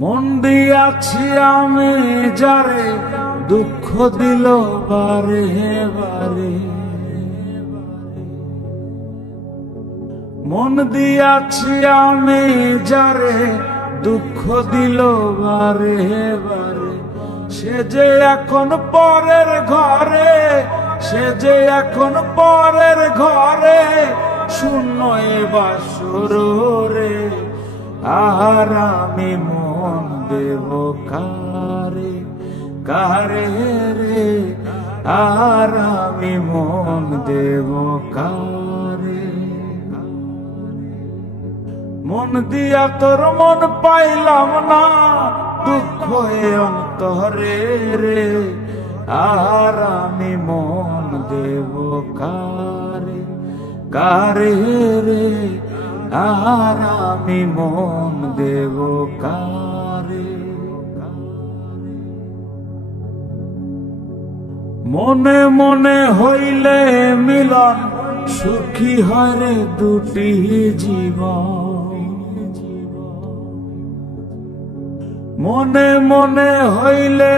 মন দিয়াছি আমি যারে দুঃখ দিল বারে বারে, মন দিয়াছি আমি যারে দুঃখ দিল বারে বারে। সে যে এখন পরের ঘরে, সে যে এখন পরের ঘরে, শূন্য এ বাসর রে। আর আমি মন দেব কারে, কারে রে। আর আমি মন দেব কারে। মন দিয়া তোর মন পাইলাম না, দুঃখ এ অন্তরে রে। আর আমি মন দেব কারে, কারে রে। আর আমি মন দেব কারে। মনে মনে হইলে মিলন, সুখী হয় রে দুটি জীবন। মনে মনে হইলে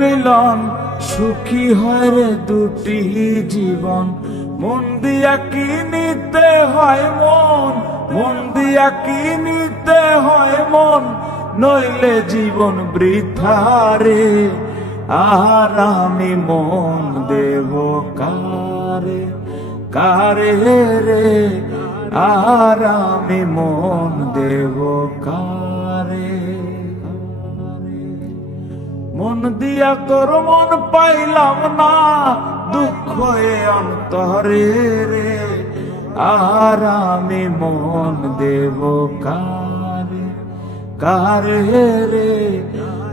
মিলন, সুখী হয় রে দুটি জীবন। মন দিয়া কি নিতে হয় মন, মন দিয়া কি নিতে হয় মন, নইলে জীবন বৃথা রে। আর আমি মন দেব কারে, কারে রে। আর আমি মন দেব কারে। মন দিয়া তোর মন পাইলাম না, দুঃখ এ অন্তরে রে। আর আমি মন দেব কারে, কারে রে।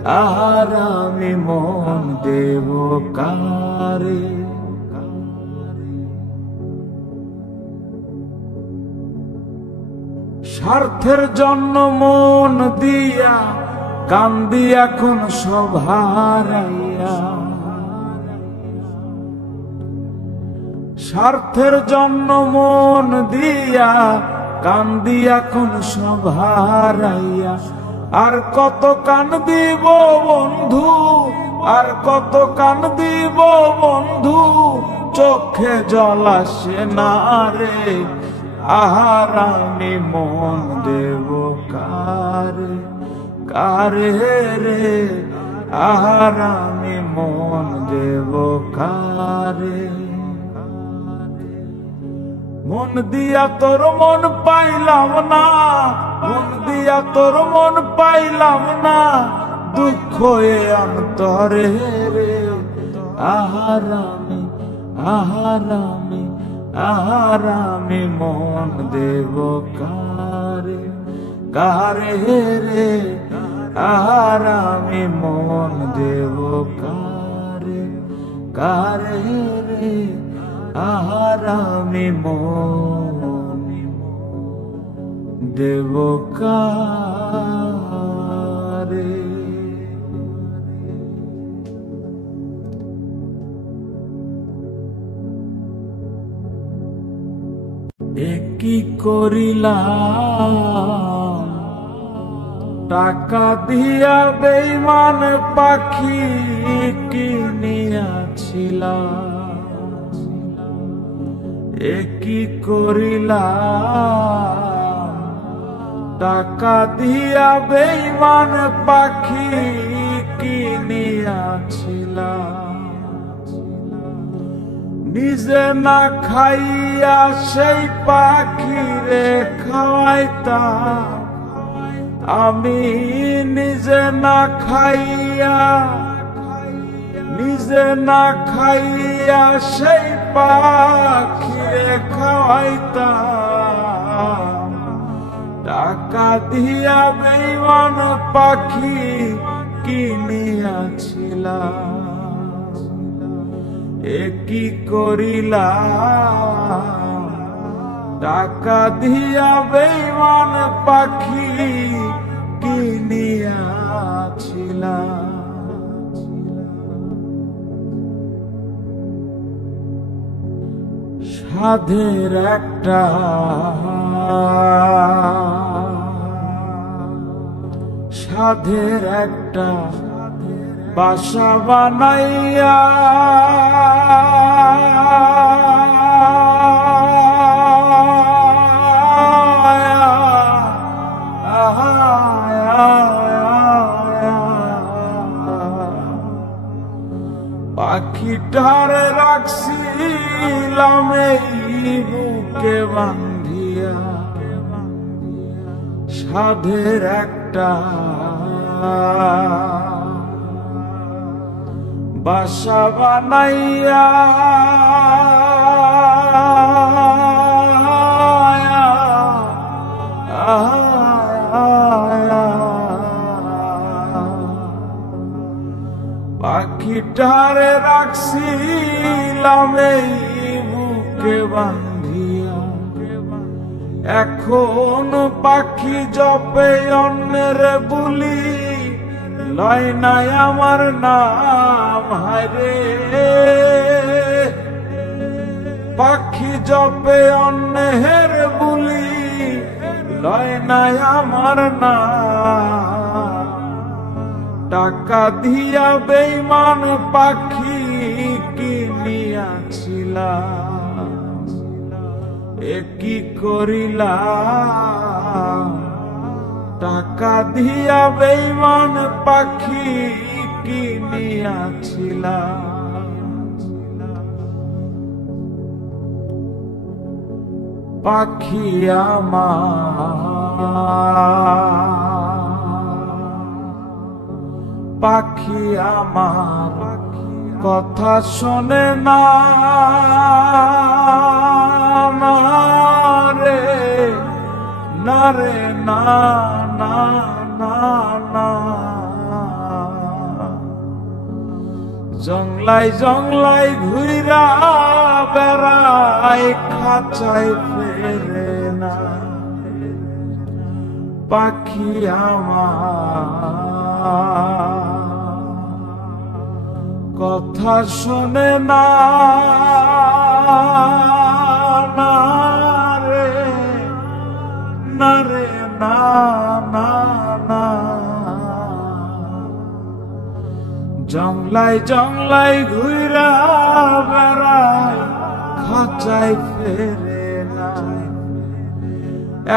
আর আমি মন দেব কারে। স্বার্থের জন্য মন দিয়া কান্দি এখন সব হারাইয়া। স্বার্থের জন্য মন দিয়া কান্দি এখন সব হারাইয়া। আর কত কান দিব বন্ধু, আর কত কান দিব বন্ধু, চোখে জল আসে না রে। আর আমি মন দেব কারে, কারে রে। আর আমি মন দেব কারে। মন দিয়া তোর মন পাইলাম না, মন দিয়া তোর মন পাইলাম না, দুঃখ এ অন্তরে রে। আর আমি, আর আমি, আর আমি মন দেব কারে, কারে রে। আর আমি মন দেব কারে, কারে রে। আর আমি মন দেব কারে। কি করিলাম টাকা দিয়া বেঈমান পাখি কিনিয়াছিলাম। কি করিলাম টাকা দিয়া বেঈমান পাখি কিনিয়াছিলাম। নিজে না খাইয়া সেই পাখিরে খাওয়াইতাম আমি। নিজে না খাইয়া, নিজে না খাইয়া সেই পাখিরে খাওয়াইতাম। টাকা দিয়া বেঈমান পাখি কিনিয়াছিলাম। কি করিলাম টাকা দিয়া বেঈমান পাখি কিনিয়াছিলাম। সাধের একটা সাধের একটা বাসা বানাইয়া পাখিটার রাখছিলাম এই বুকে বান্ধিয়া সাধের একটা বাসা বানাইয়া পাখিটারে রাখছিলাম এই বুকে বান্ধিয়া এখন পাখি জপে অন্যের বুলি লয় নাই আমার নাম হায়রে পাখি জপে অন্যের বুলি লয় নাই আমার নাম টাকা দিয়া বেঈমান পাখি কিনিয়াছিলাম এ কি করিলাম টাকা দিয়া বেঈমান পাখি কিনিয়াছিলাম পাখি আমার কথা শোনে না রে না রে না না না না জংলাই জংলাই ঘুইরা বেড়াই খাঁচাই ফেরে না পাখি আমার কথা শোনে না রে না রে না না না জংলাই জংলাই ঘুইরা বেড়ায় খাঁচাই ফেরে না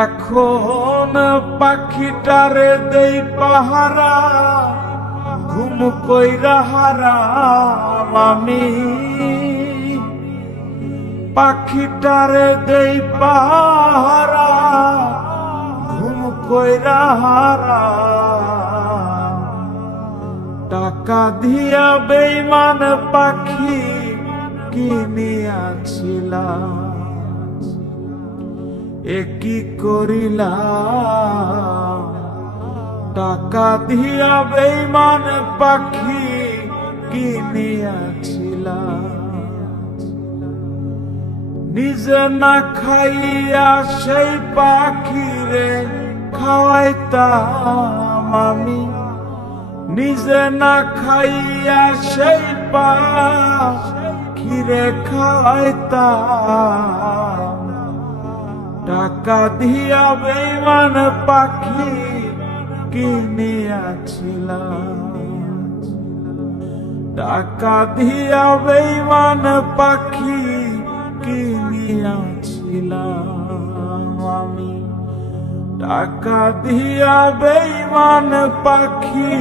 এখন পাখিটারে দেই পাহারা ঘুম কইরা হারাম আমি পাখিটারে দেই পাহারা ঘুম কইরা হারাম টাকা দিয়া বেঈমান পাখি কিনিয়াছিলাম এ কি করিলাম টাকা দিয়া বেঈমান পাখি কিনিয়াছিলাম নিজে না খাইয়া সেই পাখিরে খাওয়াইতাম আমি নিজে না খাইয়া সেই পাখিরে খাওয়াইতাম টাকা দিয়া বেঈমান পাখি কিনিয়াছিলাম টাকা দিয়া বেঈমান পাখি কিনিয়াছিলাম আমি টাকা দিয়া বেঈমান পাখি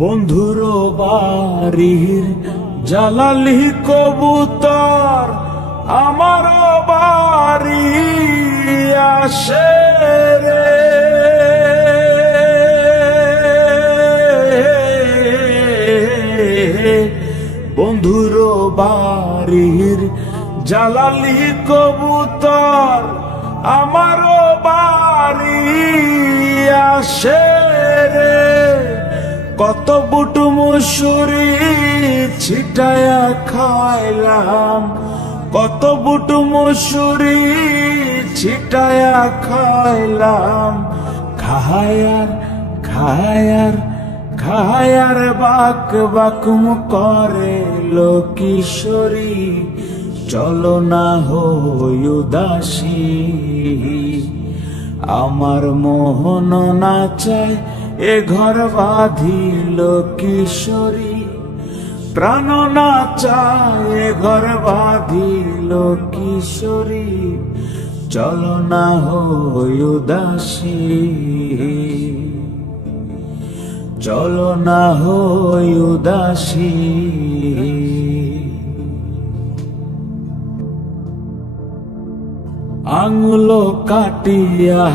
বন্ধুর বাড়ির জালালি কবুতর আমার বাড়ি আসে রে বন্ধুর বাড়ির জালালি কবুতর আমার বাড়ি আসে রে কত বুট মুসুরি ছিটায়া খাইলাম কত বুট মুসুরি ছিটায়া খাইলাম, খায়ার খায়ার খায়ার বাক বাকুম করে লো কিশোরী, চলো না হই উদাসী। আমার মোহন না চায় এ ঘর বাঁধিল কিশোরী, প্রাণ না চায় এ ঘর বাঁধিল কিশোরী, চলো না হই উদাসী, চলো না হই উদাসী। আঙুল কাটিয়া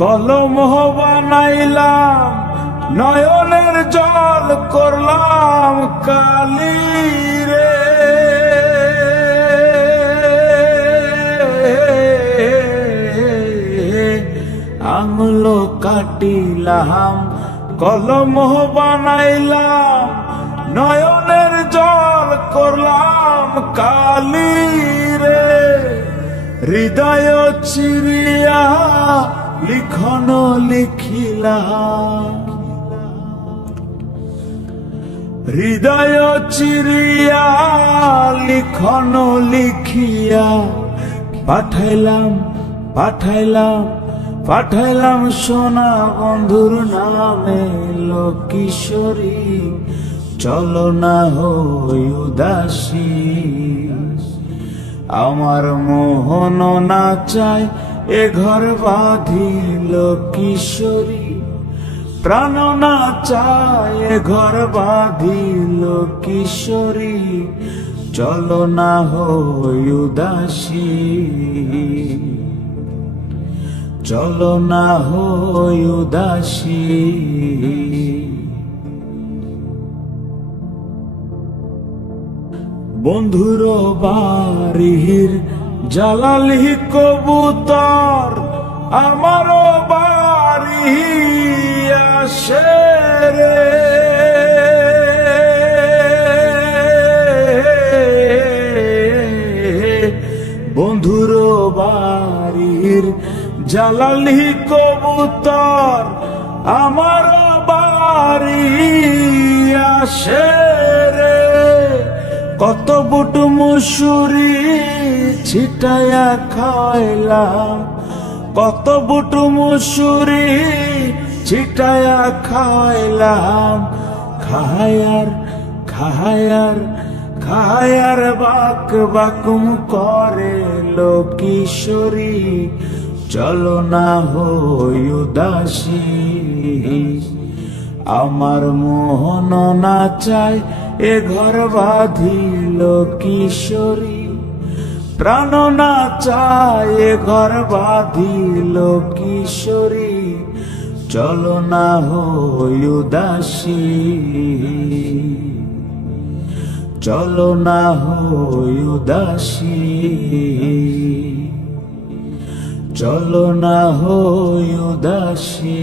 কলম বানাইলাম, নয়নের জল করলাম কালি রে। আঙুল কাটিলাম কলম বানাইলাম, নয়নের জল করলাম কালি রে। হৃদয় চিরিয়া লিখন লিখিলাম, হৃদয় চিরিয়া লিখন লিখিয়া পাঠাইলাম পাঠাইলাম পাঠাইলাম সোনা বন্ধুর নামে লো কিশোরী, চলো না হই উদাসী। আমার মোহন না চায় এ ঘর বাঁধিল কিশোরী, প্রাণ না চায় এ ঘর বাঁধিল কিশোরী, চলো না হই উদাসী, চলো না হই উদাসী। বন্ধুর বাড়ির জালালি কবুতর আমারও বাড়ি আসে রে। বন্ধুর বাড়ির জালালি কবুতর আমারও বাড়ি আসে রে। কত বুট মুসুরি ছিটায়া খাইলাম, কত বুট মুসুরি ছিটায়া খাইলাম, খায়ার খায়ার খায়ার বাক বাকুম করে লো কিশোরী, চলো না হই উদাসী। আমার মোহন না চায় এ ঘর বাঁধিল কিশোরী, প্রাণ না চায় এ ঘর বাঁধিল কিশোরী, চলো না হই উদাসী, চলো না হই উদাসী, চলো না হই উদাসী।